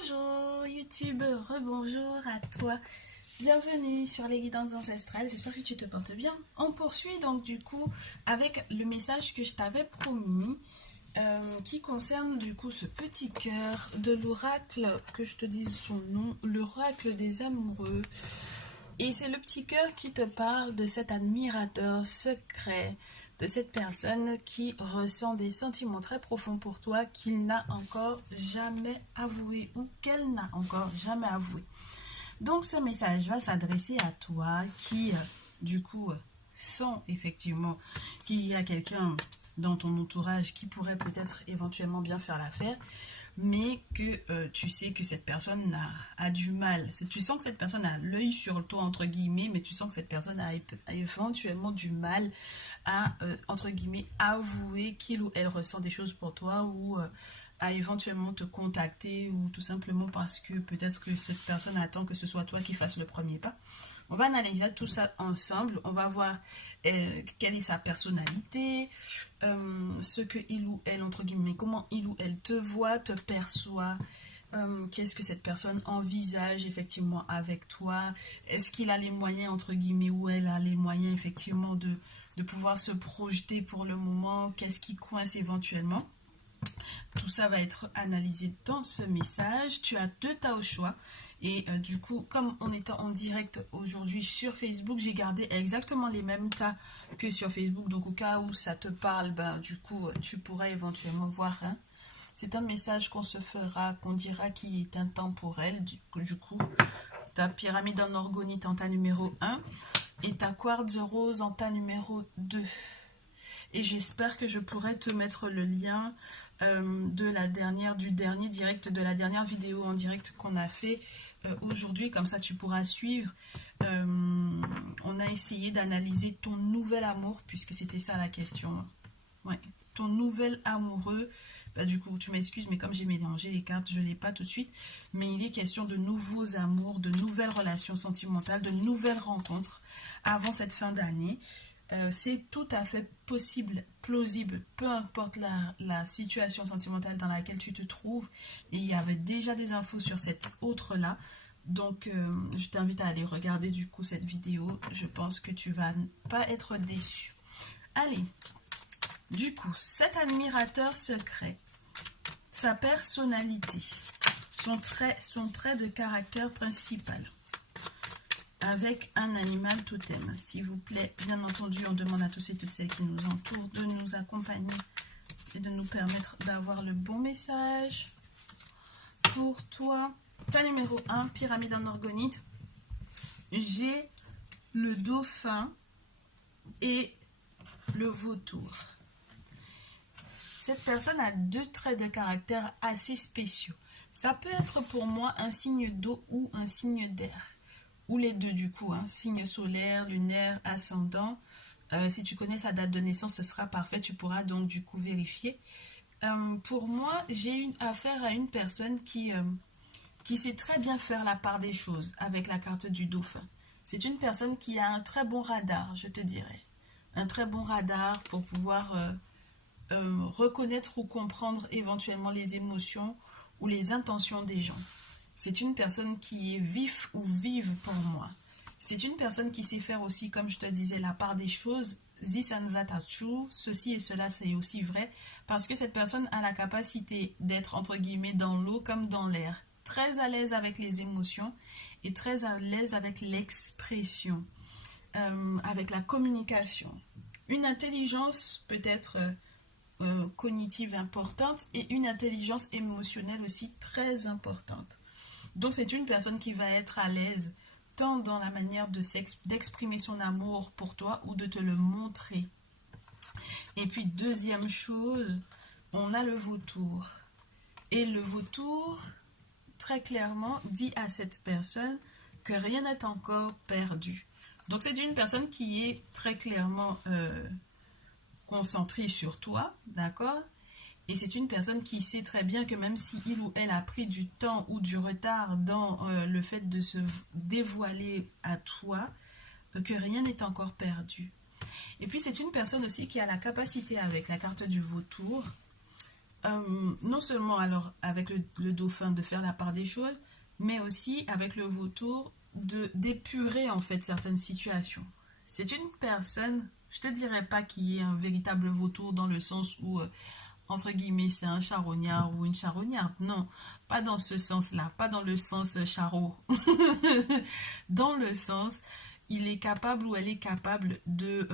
Bonjour YouTube, rebonjour à toi. Bienvenue sur les guidances ancestrales, j'espère que tu te portes bien. On poursuit donc du coup avec le message que je t'avais promis qui concerne du coup ce petit cœur de l'oracle, que je te dise son nom, l'oracle des amoureux. Et c'est le petit cœur qui te parle de cet admirateur secret, de cette personne qui ressent des sentiments très profonds pour toi qu'il n'a encore jamais avoué ou qu'elle n'a encore jamais avoué. Donc ce message va s'adresser à toi qui du coup sent effectivement qu'il y a quelqu'un dans ton entourage qui pourrait peut-être éventuellement bien faire l'affaire, mais que tu sais que cette personne a du mal. Tu sens que cette personne a l'œil sur toi, entre guillemets, mais tu sens que cette personne a éventuellement du mal à, entre guillemets, avouer qu'il ou elle ressent des choses pour toi ou à éventuellement te contacter ou tout simplement parce que peut-être que cette personne attend que ce soit toi qui fasses le premier pas. On va analyser tout ça ensemble. On va voir quelle est sa personnalité, ce que il ou elle, entre guillemets, comment il ou elle te voit, te perçoit, qu'est-ce que cette personne envisage effectivement avec toi. Est-ce qu'il a les moyens, entre guillemets, ou elle a les moyens effectivement de pouvoir se projeter pour le moment. Qu'est-ce qui coince éventuellement. Tout ça va être analysé dans ce message. Tu as 2 tas au choix. Et du coup, comme on est en direct aujourd'hui sur Facebook, j'ai gardé exactement les mêmes tas que sur Facebook. Donc au cas où ça te parle, ben, du coup, tu pourras éventuellement voir. Hein. C'est un message qu'on se fera, qu'on dira qui est intemporel. Du coup, ta pyramide en orgonite en tas numéro 1 et ta quartz rose en tas numéro 2. Et j'espère que je pourrai te mettre le lien du dernier direct, de la dernière vidéo en direct qu'on a fait aujourd'hui, comme ça tu pourras suivre. On a essayé d'analyser ton nouvel amour, puisque c'était ça la question. Ouais. Ton nouvel amoureux, bah, du coup tu m'excuses, mais comme j'ai mélangé les cartes, je ne l'ai pas tout de suite, mais il est question de nouveaux amours, de nouvelles relations sentimentales, de nouvelles rencontres avant cette fin d'année. C'est tout à fait possible, plausible, peu importe la situation sentimentale dans laquelle tu te trouves. Et il y avait déjà des infos sur cette autre-là. Donc, je t'invite à aller regarder du coup cette vidéo. Je pense que tu vas pas être déçu. Allez, du coup, cet admirateur secret, sa personnalité, son trait de caractère principal. Avec un animal totem, s'il vous plaît. Bien entendu, on demande à tous et toutes celles qui nous entourent de nous accompagner et de nous permettre d'avoir le bon message pour toi. Tas numéro 1, pyramide en orgonite. J'ai le dauphin et le vautour. Cette personne a 2 traits de caractère assez spéciaux. Ça peut être pour moi un signe d'eau ou un signe d'air. Ou les deux du coup, hein, signe solaire, lunaire, ascendant. Si tu connais sa date de naissance, ce sera parfait, tu pourras donc du coup vérifier. Pour moi, j'ai affaire à une personne qui sait très bien faire la part des choses avec la carte du dauphin. C'est une personne qui a un très bon radar, je te dirais. Un très bon radar pour pouvoir reconnaître ou comprendre éventuellement les émotions ou les intentions des gens. C'est une personne qui est vif ou vive pour moi. C'est une personne qui sait faire aussi, comme je te disais, la part des choses. This and that are true. Ceci et cela, c'est aussi vrai. Parce que cette personne a la capacité d'être, entre guillemets, dans l'eau comme dans l'air. Très à l'aise avec les émotions et très à l'aise avec l'expression, avec la communication. Une intelligence peut-être cognitive importante et une intelligence émotionnelle aussi très importante. Donc c'est une personne qui va être à l'aise tant dans la manière d'exprimer son amour pour toi ou de te le montrer. Et puis deuxième chose, on a le vautour. Et le vautour, très clairement, dit à cette personne que rien n'est encore perdu. Donc c'est une personne qui est très clairement concentrée sur toi, d'accord ? Et c'est une personne qui sait très bien que même si il ou elle a pris du temps ou du retard dans le fait de se dévoiler à toi, que rien n'est encore perdu. Et puis c'est une personne aussi qui a la capacité avec la carte du vautour Non seulement alors avec le dauphin de faire la part des choses, mais aussi avec le vautour d'épurer en fait certaines situations. C'est une personne, je te dirais pas qu'il est un véritable vautour dans le sens où entre guillemets c'est un charognard ou une charognarde. Non, pas dans ce sens-là, pas dans le sens charot. Dans le sens, il est capable ou elle est capable de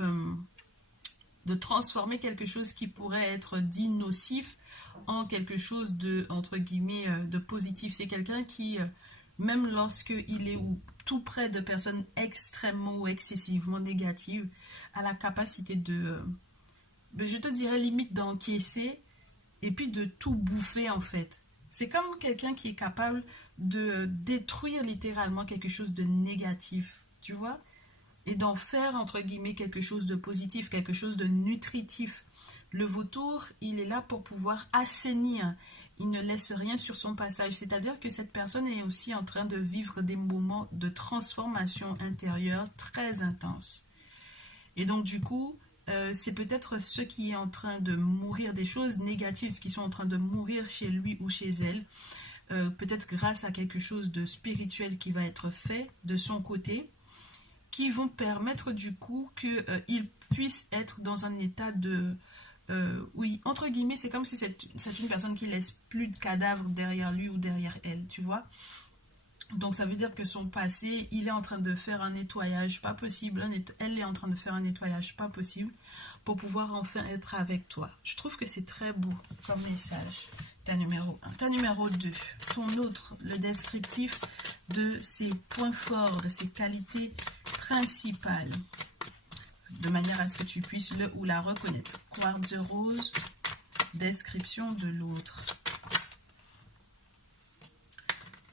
transformer quelque chose qui pourrait être dit nocif en quelque chose de, entre guillemets, de positif. C'est quelqu'un qui, même lorsqu'il est tout près de personnes extrêmement ou excessivement négatives, a la capacité je te dirais limite d'encaisser et puis de tout bouffer en fait. C'est comme quelqu'un qui est capable de détruire littéralement quelque chose de négatif, tu vois, et d'en faire entre guillemets quelque chose de positif, quelque chose de nutritif. Le vautour, il est là pour pouvoir assainir. Il ne laisse rien sur son passage. C'est-à-dire que cette personne est aussi en train de vivre des moments de transformation intérieure très intenses. Et donc du coup, c'est peut-être ce qui est en train de mourir, des choses négatives qui sont en train de mourir chez lui ou chez elle, peut-être grâce à quelque chose de spirituel qui va être fait de son côté, qui vont permettre du coup qu'il puisse être dans un état de... oui, entre guillemets, c'est comme si c'est une personne qui laisse plus de cadavres derrière lui ou derrière elle, tu vois. Donc ça veut dire que son passé, il est en train de faire un nettoyage pas possible, elle est en train de faire un nettoyage pas possible pour pouvoir enfin être avec toi. Je trouve que c'est très beau comme message. Ta numéro 1. Ta numéro 2, ton autre, le descriptif de ses points forts, de ses qualités principales, de manière à ce que tu puisses le ou la reconnaître. Quartz rose, description de l'autre.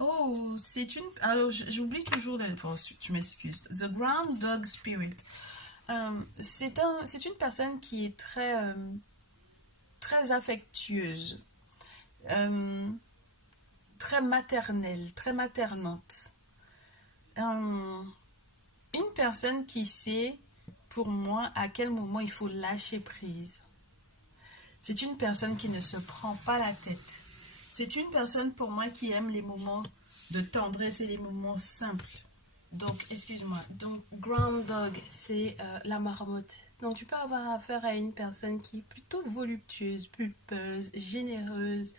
Oh, c'est une... Alors, j'oublie toujours... Oh, tu m'excuses. The Ground Dog Spirit. C'est une personne qui est très affectueuse, très maternelle, très maternante. Une personne qui sait, pour moi, à quel moment il faut lâcher prise. C'est une personne qui ne se prend pas la tête. C'est une personne pour moi qui aime les moments de tendresse et les moments simples. Donc, excuse-moi. Donc, Ground Dog, c'est la marmotte. Donc, tu peux avoir affaire à une personne qui est plutôt voluptueuse, pulpeuse, généreuse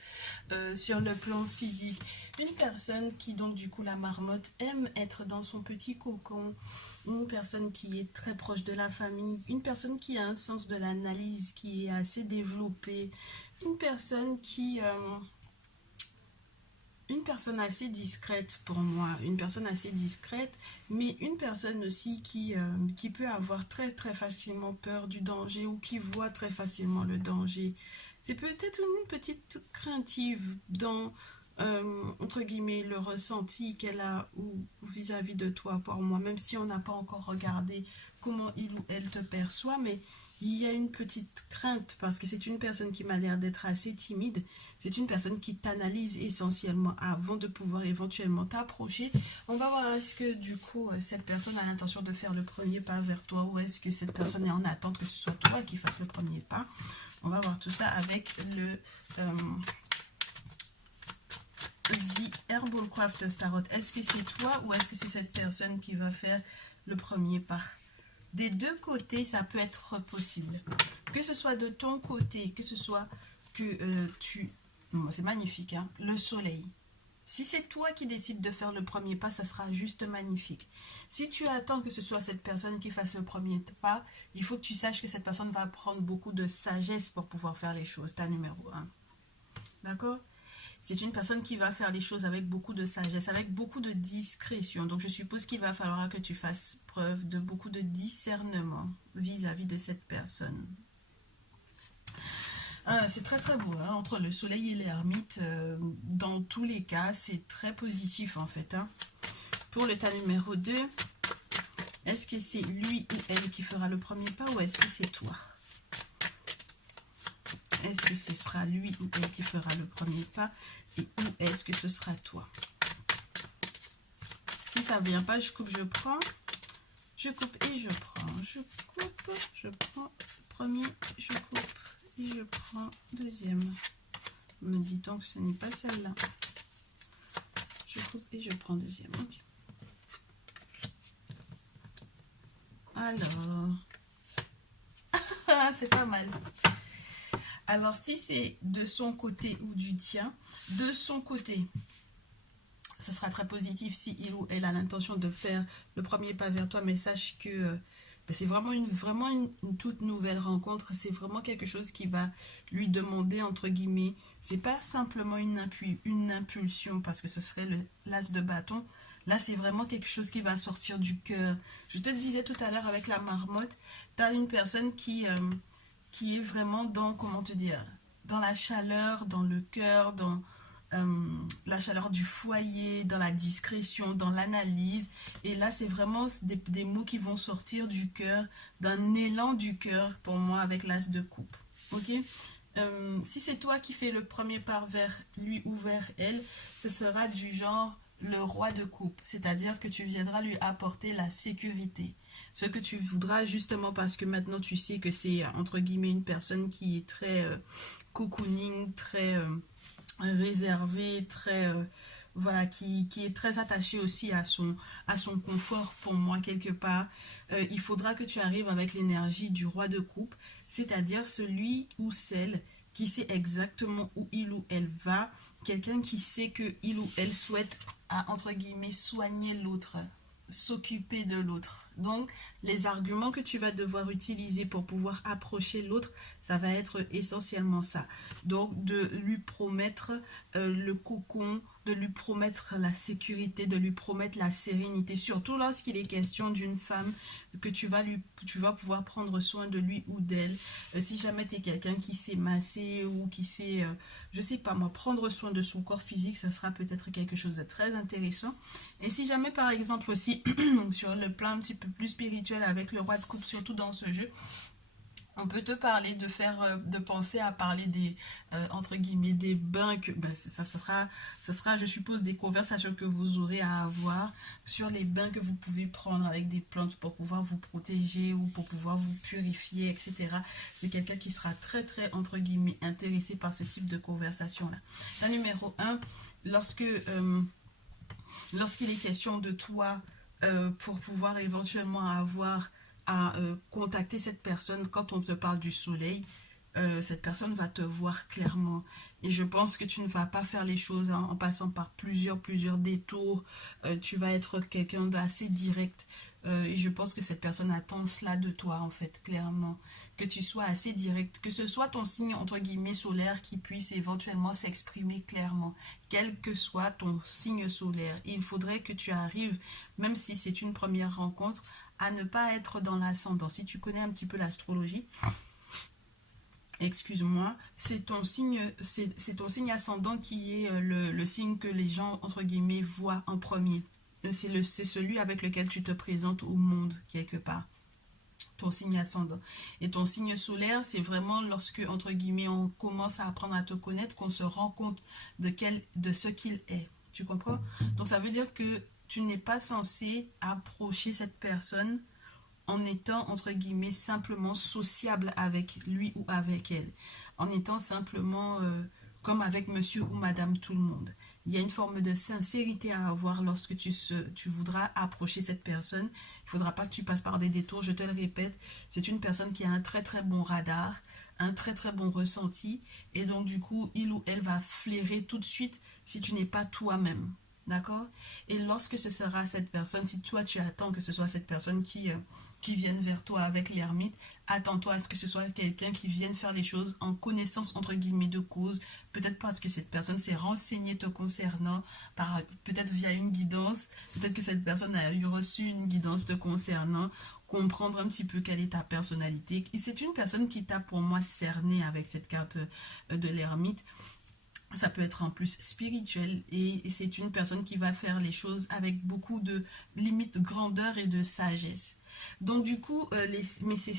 sur le plan physique. Une personne qui, donc, du coup, la marmotte, aime être dans son petit cocon. Une personne qui est très proche de la famille. Une personne qui a un sens de l'analyse qui est assez développé. Une personne qui... une personne assez discrète pour moi, une personne assez discrète, mais une personne aussi qui peut avoir très très facilement peur du danger ou qui voit très facilement le danger. C'est peut-être une petite craintive dans, entre guillemets, le ressenti qu'elle a ou vis-à-vis de toi pour moi, même si on n'a pas encore regardé comment il ou elle te perçoit, mais il y a une petite crainte parce que c'est une personne qui m'a l'air d'être assez timide. C'est une personne qui t'analyse essentiellement avant de pouvoir éventuellement t'approcher. On va voir est-ce que du coup cette personne a l'intention de faire le premier pas vers toi ou est-ce que cette personne est en attente que ce soit toi qui fasses le premier pas. On va voir tout ça avec le The Herbal Crafters Tarot. Est-ce que c'est toi ou est-ce que c'est cette personne qui va faire le premier pas? Des deux côtés, ça peut être possible. Que ce soit de ton côté, que ce soit que c'est magnifique, hein, le soleil. Si c'est toi qui décides de faire le premier pas, ça sera juste magnifique. Si tu attends que ce soit cette personne qui fasse le premier pas, il faut que tu saches que cette personne va prendre beaucoup de sagesse pour pouvoir faire les choses. Ta numéro 1. D'accord? C'est une personne qui va faire les choses avec beaucoup de sagesse, avec beaucoup de discrétion. Donc, je suppose qu'il va falloir que tu fasses preuve de beaucoup de discernement vis-à-vis de cette personne. C'est très très beau, hein, entre le soleil et l'ermite. Dans tous les cas, c'est très positif en fait. Hein. Pour le tas numéro 2, est-ce que c'est lui ou elle qui fera le premier pas ou est-ce que c'est toi? Est-ce que ce sera lui ou elle qui fera le premier pas et où est-ce que ce sera toi? Si ça ne vient pas, je coupe, je prends. Je coupe et je prends. Je coupe, je prends premier, je coupe et je prends deuxième. Me dit-on que ce n'est pas celle-là. Je coupe et je prends deuxième. Ok. Alors, c'est pas mal. Alors, si c'est de son côté ou du tien, de son côté, ça sera très positif si il ou elle a l'intention de faire le premier pas vers toi, mais sache que c'est vraiment une toute nouvelle rencontre. C'est vraiment quelque chose qui va lui demander, entre guillemets, c'est pas simplement une impulsion, parce que ce serait l'as de bâton. Là, c'est vraiment quelque chose qui va sortir du cœur. Je te disais tout à l'heure avec la marmotte, tu as une personne qui est vraiment dans, comment te dire, dans la chaleur, dans le cœur, dans la chaleur du foyer, dans la discrétion, dans l'analyse. Et là, c'est vraiment des mots qui vont sortir du cœur, d'un élan du cœur pour moi avec l'as de coupe. Ok. Si c'est toi qui fais le premier pas vers lui ou vers elle, ce sera du genre le roi de coupe, c'est-à-dire que tu viendras lui apporter la sécurité. Ce que tu voudras justement parce que maintenant tu sais que c'est entre guillemets une personne qui est très cocooning, très réservée, très voilà, qui est très attachée aussi à son confort pour moi quelque part. Il faudra que tu arrives avec l'énergie du roi de coupe, c'est-à-dire celui ou celle qui sait exactement où il ou elle va, quelqu'un qui sait que il ou elle souhaite entre guillemets soigner l'autre, s'occuper de l'autre. Donc les arguments que tu vas devoir utiliser pour pouvoir approcher l'autre, ça va être essentiellement ça. Donc de lui promettre le cocon, de lui promettre la sécurité, de lui promettre la sérénité, surtout lorsqu'il est question d'une femme que tu vas pouvoir prendre soin de lui ou d'elle. Si jamais tu es quelqu'un qui sait masser ou qui sait, je sais pas moi, prendre soin de son corps physique, ça sera peut-être quelque chose de très intéressant. Et si jamais par exemple aussi sur le plan un petit peu plus spirituel avec le roi de coupe, surtout dans ce jeu, on peut te parler de penser à parler des, entre guillemets, des bains que, ça sera, je suppose, des conversations que vous aurez à avoir sur les bains que vous pouvez prendre avec des plantes pour pouvoir vous protéger ou pour pouvoir vous purifier, etc. C'est quelqu'un qui sera très, très, entre guillemets, intéressé par ce type de conversation-là. La numéro 1, lorsqu'il est question de toi, pour pouvoir éventuellement avoir à contacter cette personne, quand on te parle du soleil, cette personne va te voir clairement. Et je pense que tu ne vas pas faire les choses en passant par plusieurs détours. Tu vas être quelqu'un d'assez direct. Et je pense que cette personne attend cela de toi, en fait, clairement. Que tu sois assez direct. Que ce soit ton signe, entre guillemets, solaire qui puisse éventuellement s'exprimer clairement. Quel que soit ton signe solaire. Il faudrait que tu arrives, même si c'est une première rencontre, à ne pas être dans l'ascendant. Si tu connais un petit peu l'astrologie, excuse-moi, c'est ton signe ascendant qui est le signe que les gens, entre guillemets, voient en premier. C'est celui avec lequel tu te présentes au monde, quelque part. Ton signe ascendant. Et ton signe solaire, c'est vraiment lorsque, entre guillemets, on commence à apprendre à te connaître, qu'on se rend compte de ce qu'il est. Tu comprends? Donc ça veut dire que tu n'es pas censé approcher cette personne en étant, entre guillemets, simplement sociable avec lui ou avec elle. En étant simplement comme avec monsieur ou madame tout le monde. Il y a une forme de sincérité à avoir lorsque tu voudras approcher cette personne. Il ne faudra pas que tu passes par des détours, je te le répète. C'est une personne qui a un très très bon radar, un très très bon ressenti. Et donc du coup, il ou elle va flairer tout de suite si tu n'es pas toi-même. D'accord? Et lorsque ce sera cette personne, si toi tu attends que ce soit cette personne qui vienne vers toi avec l'ermite, attends-toi à ce que ce soit quelqu'un qui vienne faire les choses en connaissance entre guillemets de cause, peut-être parce que cette personne s'est renseignée te concernant, peut-être via une guidance, peut-être que cette personne a eu reçu une guidance te concernant, comprendre un petit peu quelle est ta personnalité. Et c'est une personne qui t'a pour moi cerné avec cette carte de l'ermite. Ça peut être en plus spirituel et c'est une personne qui va faire les choses avec beaucoup de limite grandeur et de sagesse. Donc du coup,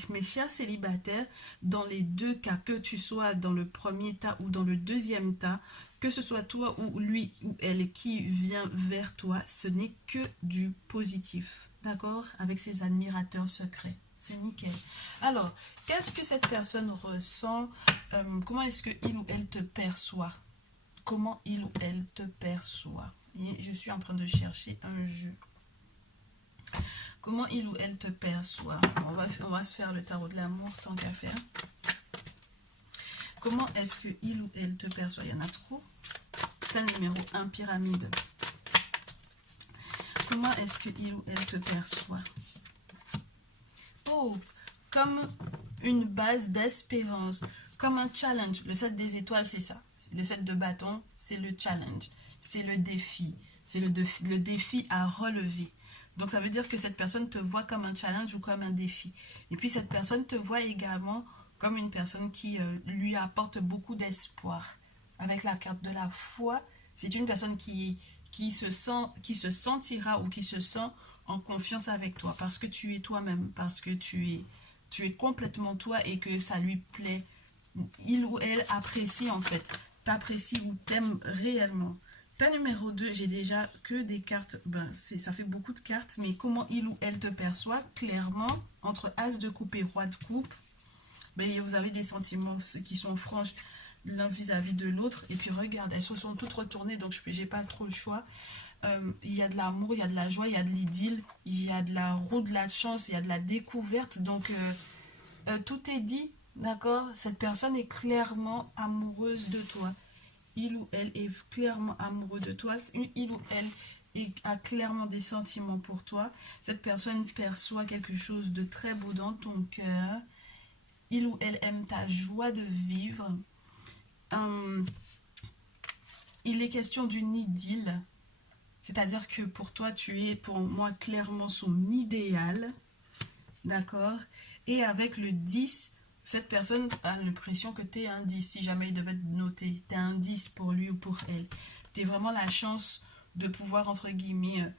mes chers célibataires, dans les deux cas, que tu sois dans le premier tas ou dans le deuxième tas, que ce soit toi ou lui ou elle qui vient vers toi, ce n'est que du positif, d'accord? Avec ses admirateurs secrets. C'est nickel. Alors, qu'est-ce que cette personne ressent? Comment est-ce qu'il ou elle te perçoit? comment il ou elle te perçoit. Et je suis en train de chercher un jeu. Comment il ou elle te perçoit. On va se faire le tarot de l'amour tant qu'à faire. Comment est-ce que il ou elle te perçoit? Il y en a trop. C'est un numéro 1, pyramide. Comment est-ce que il ou elle te perçoit? Oh, comme une base d'espérance, comme un challenge. Le 7 des étoiles, c'est ça. Le 7 de bâton, c'est le challenge. C'est le défi. C'est le défi à relever. Donc, ça veut dire que cette personne te voit comme un challenge ou comme un défi. Et puis, cette personne te voit également comme une personne qui lui apporte beaucoup d'espoir. Avec la carte de la foi, c'est une personne qui se sentira ou qui se sent en confiance avec toi parce que tu es toi-même, parce que tu es complètement toi et que ça lui plaît. Il ou elle apprécie en fait, t'apprécie ou t'aime réellement. Ta numéro 2, j'ai déjà que des cartes, ça fait beaucoup de cartes, mais comment il ou elle te perçoit clairement entre As de coupe et Roi de coupe. Vous avez des sentiments qui sont franches l'un vis-à-vis de l'autre. Et puis regarde, elles se sont toutes retournées, donc je n'ai pas trop le choix. Il y a de l'amour, il y a de la joie, il y a de l'idylle, il y a de la roue de la chance, il y a de la découverte. Donc tout est dit, d'accord? Cette personne est clairement amoureuse de toi. Il ou elle est clairement amoureux de toi. Il ou elle a clairement des sentiments pour toi. Cette personne perçoit quelque chose de très beau dans ton cœur. Il ou elle aime ta joie de vivre. Il est question d'une idylle. C'est-à-dire que pour toi, tu es pour moi clairement son idéal. D'accord? Et avec le 10, cette personne a l'impression que tu es un 10. Si jamais il devait te noter, tu es un 10 pour lui ou pour elle. Tu as vraiment la chance de pouvoir, entre guillemets,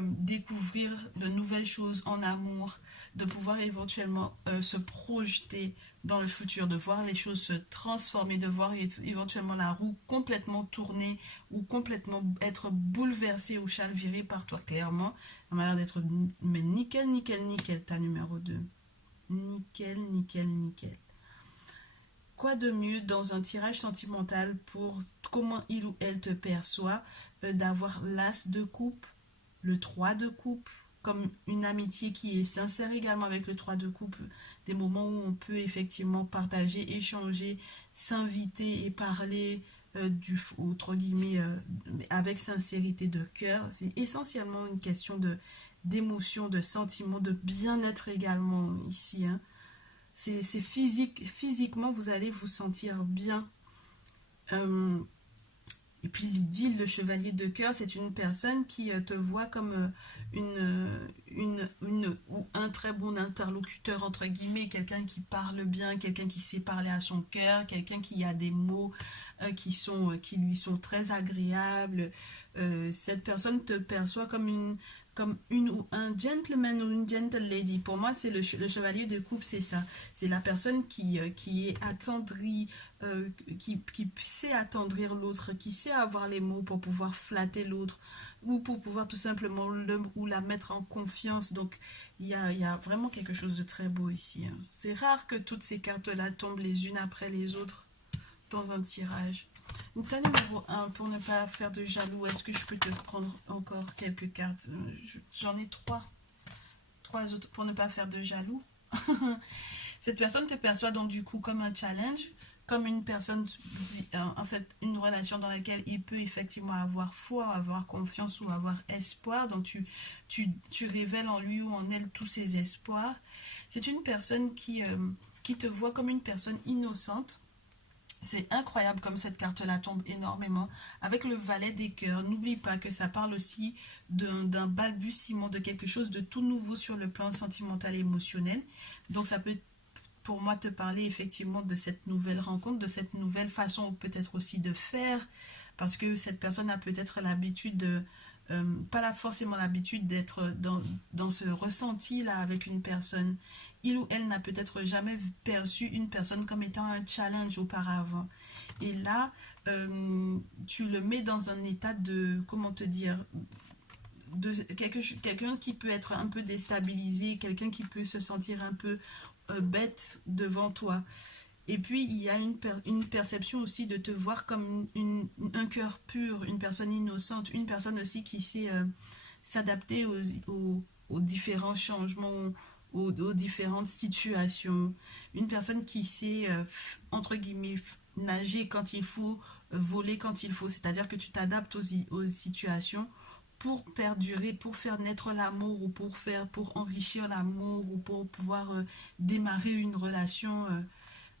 découvrir de nouvelles choses en amour, de pouvoir éventuellement se projeter dans le futur, de voir les choses se transformer, de voir éventuellement la roue complètement tourner ou complètement être bouleversée ou chavirée par toi clairement. Ça m'a l'air d'être mais nickel, nickel, nickel, ta numéro 2. Nickel, nickel, nickel. Quoi de mieux dans un tirage sentimental pour comment il ou elle te perçoit, d'avoir l'As de coupe, le 3 de coupe, comme une amitié qui est sincère également avec le 3 de coupe, des moments où on peut effectivement partager, échanger, s'inviter et parler entre guillemets, avec sincérité de cœur. C'est essentiellement une question d'émotion, de sentiment, de bien-être également ici. Hein. C'est physique, physiquement, vous allez vous sentir bien. Et puis l'idylle, le chevalier de cœur, c'est une personne qui te voit comme ou un très bon interlocuteur, entre guillemets, quelqu'un qui parle bien, quelqu'un qui sait parler à son cœur, quelqu'un qui a des mots qui lui sont très agréables. Cette personne te perçoit comme une ou un gentleman ou une gentle lady. Pour moi, c'est le chevalier de coupe, c'est ça. C'est la personne qui est attendrie, qui sait attendrir l'autre, qui sait avoir les mots pour pouvoir flatter l'autre ou pour pouvoir tout simplement la mettre en confiance. Donc, il y a vraiment quelque chose de très beau ici. Hein. C'est rare que toutes ces cartes-là tombent les unes après les autres dans un tirage. Ta numéro 1, pour ne pas faire de jaloux, est-ce que je peux te prendre encore quelques cartes? J'en ai trois autres pour ne pas faire de jaloux. Cette personne te perçoit donc du coup comme un challenge, comme une personne, en fait, une relation dans laquelle il peut effectivement avoir foi, avoir confiance ou avoir espoir. Donc tu révèles en lui ou en elle tous ses espoirs. C'est une personne qui te voit comme une personne innocente. C'est incroyable comme cette carte-là tombe énormément. Avec le valet des cœurs, n'oublie pas que ça parle aussi d'un balbutiement, de quelque chose de tout nouveau sur le plan sentimental et émotionnel. Donc ça peut pour moi te parler effectivement de cette nouvelle rencontre, de cette nouvelle façon peut-être aussi de faire. Parce que cette personne a peut-être l'habitude de... pas forcément l'habitude d'être dans ce ressenti-là avec une personne. Il ou elle n'a peut-être jamais perçu une personne comme étant un challenge auparavant. Et là, tu le mets dans un état de, comment te dire, de quelqu'un qui peut être un peu déstabilisé, quelqu'un qui peut se sentir un peu bête devant toi. Et puis, il y a une perception aussi de te voir comme un cœur pur, une personne innocente, une personne aussi qui sait s'adapter aux différents changements, aux différentes situations. Une personne qui sait, entre guillemets, nager quand il faut, voler quand il faut. C'est-à-dire que tu t'adaptes aux situations pour perdurer, pour faire naître l'amour ou pour enrichir l'amour ou pour pouvoir démarrer une relation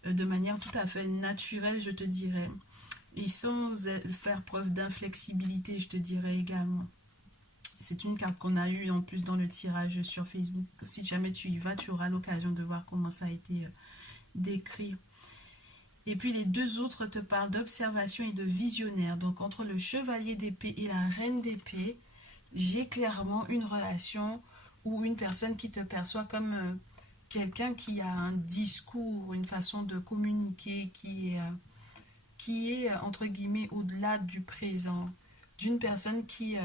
de manière tout à fait naturelle, je te dirais. Et sans faire preuve d'inflexibilité, je te dirais également. C'est une carte qu'on a eue en plus dans le tirage sur Facebook. Si jamais tu y vas, tu auras l'occasion de voir comment ça a été décrit. Et puis les deux autres te parlent d'observation et de visionnaire. Donc entre le chevalier d'épée et la reine d'épée, j'ai clairement une relation ou une personne qui te perçoit comme quelqu'un qui a un discours, une façon de communiquer qui est entre guillemets au-delà du présent, d'une personne qui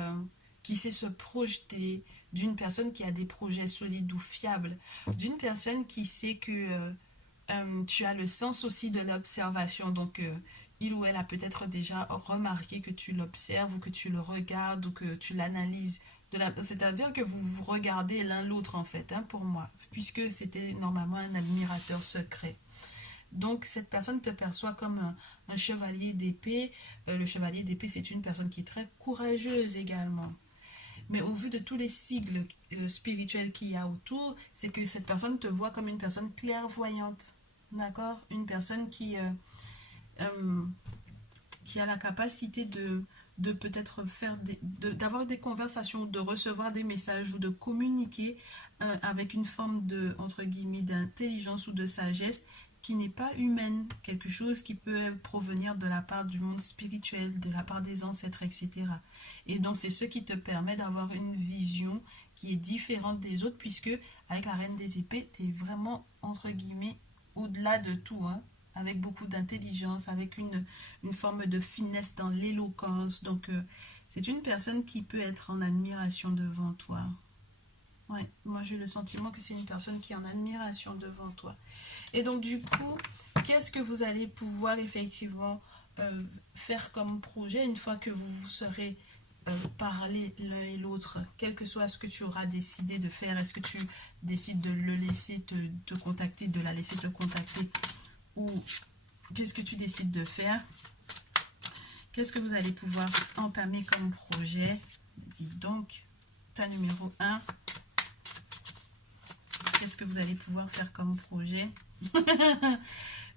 sait se projeter, d'une personne qui a des projets solides ou fiables, d'une personne qui sait que tu as le sens aussi de l'observation. Donc, il ou elle a peut-être déjà remarqué que tu l'observes ou que tu le regardes ou que tu l'analyses. C'est-à-dire que vous regardez l'un l'autre en fait, hein, pour moi, puisque c'était normalement un admirateur secret. Donc, cette personne te perçoit comme un chevalier d'épée. Le chevalier d'épée, c'est une personne qui est très courageuse également. Mais au vu de tous les sigles spirituels qu'il y a autour, c'est que cette personne te voit comme une personne clairvoyante. D'accord? Une personne euh, qui a la capacité de peut-être d'avoir des conversations, de recevoir des messages ou de communiquer avec une forme de, entre guillemets, d'intelligence ou de sagesse qui n'est pas humaine, quelque chose qui peut provenir de la part du monde spirituel, de la part des ancêtres, etc. Et donc c'est ce qui te permet d'avoir une vision qui est différente des autres, puisque avec la reine des épées, tu es vraiment, entre guillemets, au-delà de tout, hein, avec beaucoup d'intelligence, avec une forme de finesse dans l'éloquence. Donc c'est une personne qui peut être en admiration devant toi. Ouais, moi j'ai le sentiment que c'est une personne qui est en admiration devant toi. Et donc du coup, qu'est-ce que vous allez pouvoir effectivement faire comme projet une fois que vous vous serez parlé l'un et l'autre, quel que soit ce que tu auras décidé de faire? Est-ce que tu décides de le laisser te contacter, de la laisser te contacter, ou qu'est-ce que tu décides de faire? Qu'est-ce que vous allez pouvoir entamer comme projet? Dis donc, ta numéro 1. Qu'est-ce que vous allez pouvoir faire comme projet?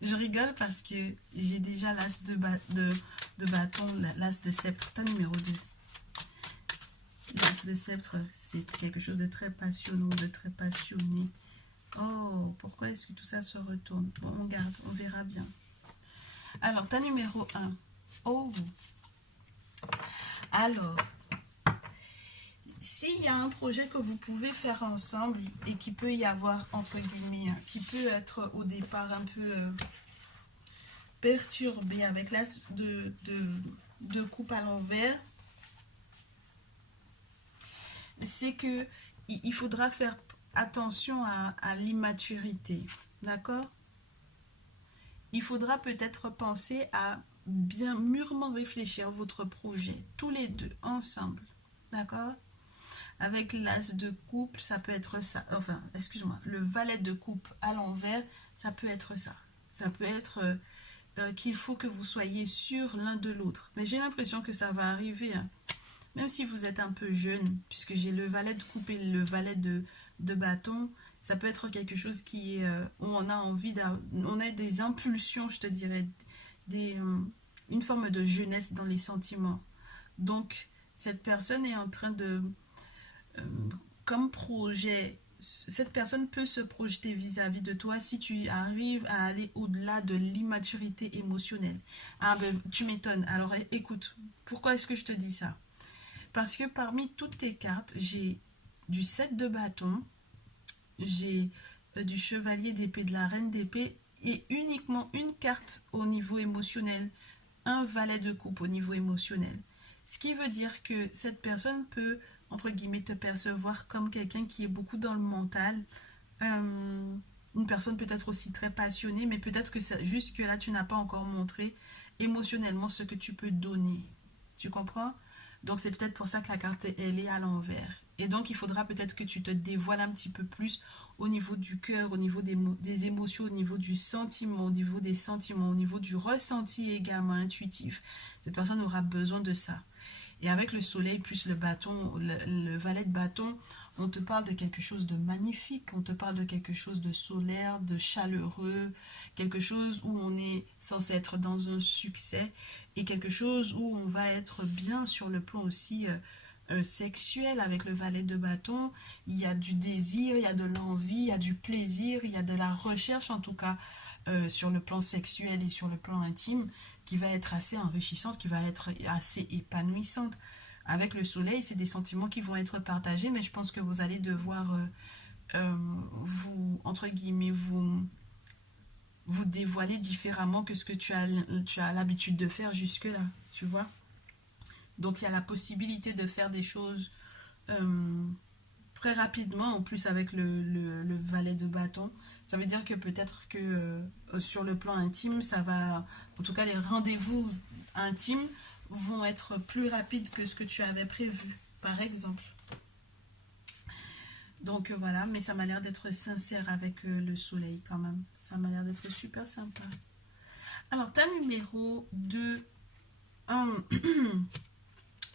Je rigole parce que j'ai déjà l'as de bâton, l'as de sceptre, ta numéro 2. L'as de sceptre, c'est quelque chose de très passionnant, de très passionné. Oh, pourquoi est-ce que tout ça se retourne? Bon, on garde, on verra bien. Alors, ta numéro 1. Oh. Alors, s'il y a un projet que vous pouvez faire ensemble et qui peut y avoir, entre guillemets, qui peut être au départ un peu perturbé avec l'as de coupe à l'envers, c'est que il faudra faire attention à l'immaturité, d'accord? Il faudra peut-être penser à bien mûrement réfléchir votre projet, tous les deux, ensemble, d'accord? Avec l'as de coupe, ça peut être ça. Enfin, excuse-moi, le valet de coupe à l'envers, ça peut être ça. Ça peut être qu'il faut que vous soyez sûrs l'un de l'autre. Mais j'ai l'impression que ça va arriver, hein. Même si vous êtes un peu jeune, puisque j'ai le valet de coupe et le valet de bâton, ça peut être quelque chose qui est, où on a envie, on a des impulsions, je te dirais, une forme de jeunesse dans les sentiments. Donc, cette personne est en train de comme projet, cette personne peut se projeter vis-à-vis de toi si tu arrives à aller au-delà de l'immaturité émotionnelle. Ah ben, tu m'étonnes. Alors écoute, pourquoi est-ce que je te dis ça? Parce que parmi toutes tes cartes, j'ai du 7 de bâton, j'ai du chevalier d'épée, de la reine d'épée, et uniquement une carte au niveau émotionnel, un valet de coupe au niveau émotionnel. Ce qui veut dire que cette personne peut, entre guillemets, te percevoir comme quelqu'un qui est beaucoup dans le mental, une personne peut-être aussi très passionnée, mais peut-être que jusque-là, tu n'as pas encore montré émotionnellement ce que tu peux donner. Tu comprends? Donc, c'est peut-être pour ça que la carte, elle est à l'envers. Et donc, il faudra peut-être que tu te dévoiles un petit peu plus au niveau du cœur, au niveau des émotions, au niveau du sentiment, au niveau des sentiments, au niveau du ressenti également intuitif. Cette personne aura besoin de ça. Et avec le soleil plus le bâton, le valet de bâton, on te parle de quelque chose de magnifique, on te parle de quelque chose de solaire, de chaleureux, quelque chose où on est censé être dans un succès et quelque chose où on va être bien sur le plan aussi sexuel avec le valet de bâton. Il y a du désir, il y a de l'envie, il y a du plaisir, il y a de la recherche en tout cas sur le plan sexuel et sur le plan intime qui va être assez enrichissante, qui va être assez épanouissante. Avec le soleil, c'est des sentiments qui vont être partagés, mais je pense que vous allez devoir vous, entre guillemets, vous dévoiler différemment que ce que tu as l'habitude de faire jusque-là, tu vois. Donc il y a la possibilité de faire des choses euh, très rapidement, en plus avec le valet de bâton. Ça veut dire que peut-être que sur le plan intime, ça va, en tout cas les rendez-vous intimes vont être plus rapides que ce que tu avais prévu, par exemple. Donc voilà, mais ça m'a l'air d'être sincère avec le soleil quand même. Ça m'a l'air d'être super sympa. Alors, ta numéro 2,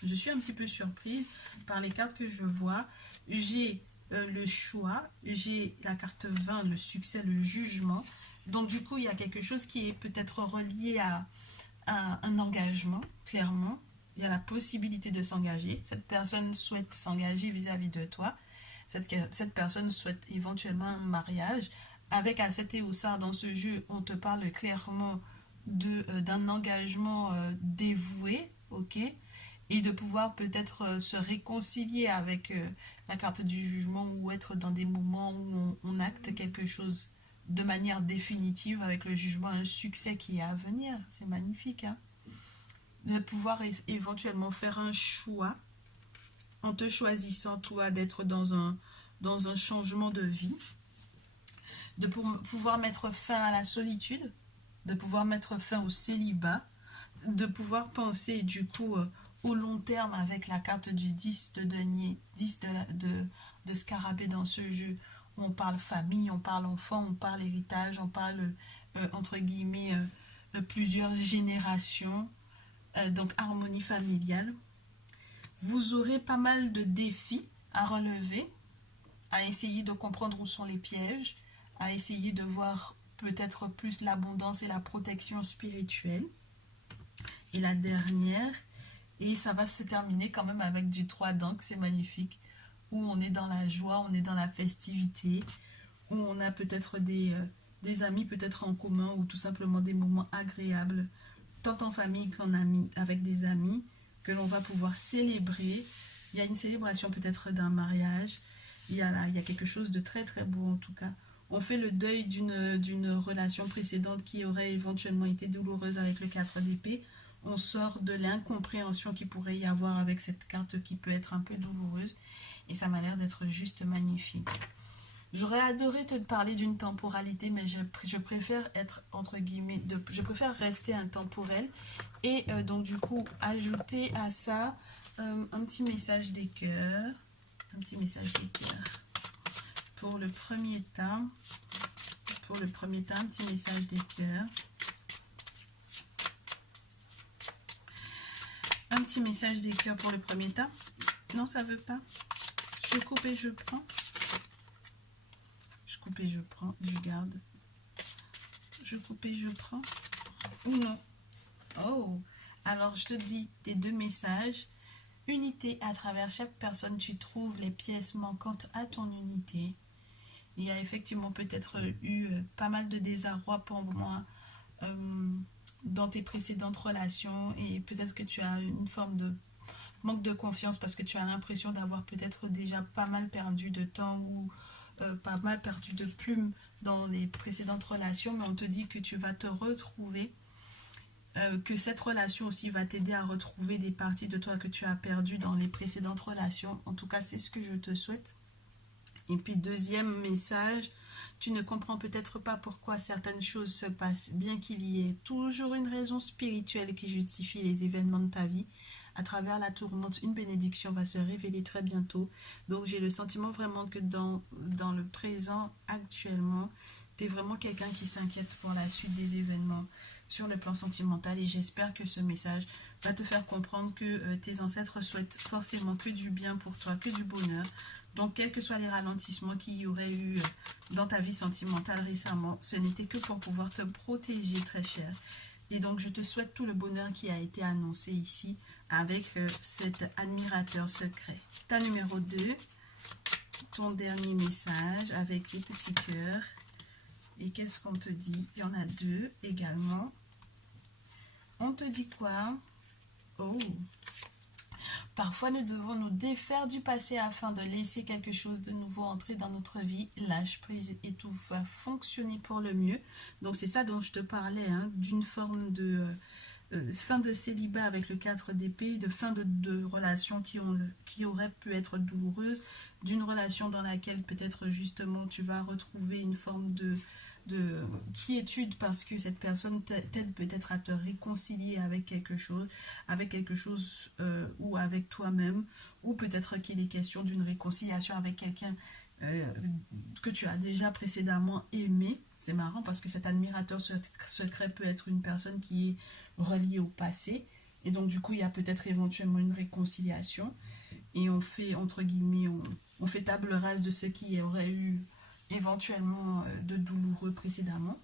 je suis un petit peu surprise par les cartes que je vois. J'ai le choix, j'ai la carte 20, le succès, le jugement. Donc du coup, il y a quelque chose qui est peut-être relié à un engagement, clairement. Il y a la possibilité de s'engager. Cette personne souhaite s'engager vis-à-vis de toi. Cette personne souhaite éventuellement un mariage. Avec Asset et Oussard dans ce jeu, on te parle clairement d'un engagement dévoué, ok, et de pouvoir peut-être se réconcilier avec la carte du jugement ou être dans des moments où on acte quelque chose de manière définitive avec le jugement, un succès qui est à venir. C'est magnifique, hein? De pouvoir éventuellement faire un choix en te choisissant, toi, d'être dans un changement de vie, de pouvoir mettre fin à la solitude, de pouvoir mettre fin au célibat, de pouvoir penser du coup au long terme avec la carte du 10 de denier, 10 de scarabée dans ce jeu où on parle famille, on parle enfant, on parle héritage, on parle entre guillemets plusieurs générations, donc harmonie familiale. Vous aurez pas mal de défis à relever, à essayer de comprendre où sont les pièges, à essayer de voir peut-être plus l'abondance et la protection spirituelle. Et la dernière, et ça va se terminer quand même avec du 3 donc c'est magnifique, où on est dans la joie, on est dans la festivité, où on a peut-être des amis peut-être en commun ou tout simplement des moments agréables, tant en famille qu'en amis, avec des amis, que l'on va pouvoir célébrer. Il y a une célébration peut-être d'un mariage, il y a quelque chose de très très beau en tout cas. On fait le deuil d'une relation précédente qui aurait éventuellement été douloureuse avec le 4 d'épée. On sort de l'incompréhension qu'il pourrait y avoir avec cette carte qui peut être un peu douloureuse. Et ça m'a l'air d'être juste magnifique. J'aurais adoré te parler d'une temporalité, mais je préfère être, entre guillemets, je préfère rester intemporel. Et donc, du coup, ajouter à ça un petit message des cœurs. Un petit message des cœurs. Pour le premier temps, un petit message des cœurs. Un petit message des cœurs pour le premier temps. Non, ça veut pas. Je coupe et je prends. Je coupe et je prends. Je garde. Je coupe et je prends. Ou non. Oh. Alors, je te dis tes deux messages. Unité, à travers chaque personne, tu trouves les pièces manquantes à ton unité. Il y a effectivement peut-être eu pas mal de désarroi pour moi dans tes précédentes relations et peut-être que tu as une forme de manque de confiance parce que tu as l'impression d'avoir peut-être déjà pas mal perdu de temps ou pas mal perdu de plumes dans les précédentes relations, mais on te dit que tu vas te retrouver, que cette relation aussi va t'aider à retrouver des parties de toi que tu as perdues dans les précédentes relations. En tout cas, c'est ce que je te souhaite. Et puis deuxième message, tu ne comprends peut-être pas pourquoi certaines choses se passent, bien qu'il y ait toujours une raison spirituelle qui justifie les événements de ta vie. À travers la tourmente, une bénédiction va se révéler très bientôt. Donc j'ai le sentiment vraiment que dans le présent actuellement, tu es vraiment quelqu'un qui s'inquiète pour la suite des événements sur le plan sentimental et j'espère que ce message va te faire comprendre que tes ancêtres souhaitent forcément que du bien pour toi, que du bonheur. Donc, quels que soient les ralentissements qu'il y aurait eu dans ta vie sentimentale récemment, ce n'était que pour pouvoir te protéger, très cher. Et donc, je te souhaite tout le bonheur qui a été annoncé ici avec cet admirateur secret. Ta numéro 2, ton dernier message avec les petits cœurs. Et qu'est-ce qu'on te dit? Il y en a 2 également. On te dit quoi? Oh! Parfois, nous devons nous défaire du passé afin de laisser quelque chose de nouveau entrer dans notre vie. Lâche prise et tout va fonctionner pour le mieux. Donc, c'est ça dont je te parlais, hein, d'une forme de fin de célibat avec le 4 d'épée, de fin de relations qui auraient pu être douloureuses, d'une relation dans laquelle peut-être justement tu vas retrouver une forme de quiétude parce que cette personne t'aide peut-être à te réconcilier avec quelque chose ou avec toi-même, ou peut-être qu'il est question d'une réconciliation avec quelqu'un que tu as déjà précédemment aimé. C'est marrant parce que cet admirateur secret peut être une personne qui est reliée au passé et donc du coup il y a peut-être éventuellement une réconciliation et on fait entre guillemets on fait table rase de ce qui aurait eu éventuellement de douloureux précédemment.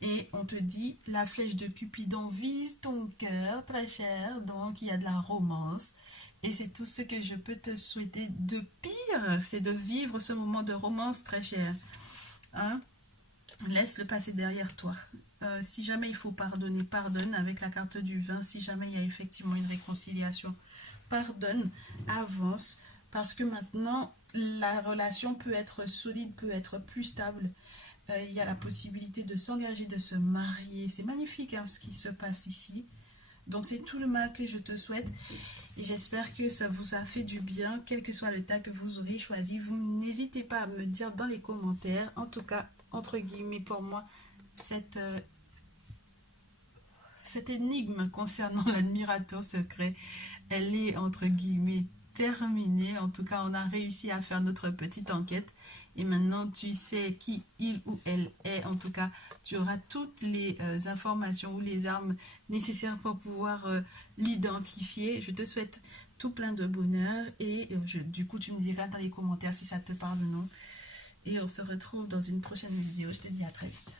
Et on te dit, la flèche de Cupidon vise ton cœur, très cher, donc il y a de la romance. Et c'est tout ce que je peux te souhaiter de pire, c'est de vivre ce moment de romance, très cher. Hein? Laisse le passé derrière toi. Si jamais il faut pardonner, pardonne avec la carte du vin. Si jamais il y a effectivement une réconciliation, pardonne, avance. Parce que maintenant, la relation peut être solide, peut être plus stable. Il y a la possibilité de s'engager, de se marier. C'est magnifique hein, ce qui se passe ici. Donc c'est tout le mal que je te souhaite. Et j'espère que ça vous a fait du bien, quel que soit le tas que vous aurez choisi. Vous n'hésitez pas à me dire dans les commentaires. En tout cas, entre guillemets, pour moi, cette énigme concernant l'admirateur secret, elle est entre guillemets terminée. En tout cas, on a réussi à faire notre petite enquête. Et maintenant, tu sais qui il ou elle est. En tout cas, tu auras toutes les informations ou les armes nécessaires pour pouvoir l'identifier. Je te souhaite tout plein de bonheur. Et du coup, tu me diras dans les commentaires si ça te parle ou non. Et on se retrouve dans une prochaine vidéo. Je te dis à très vite.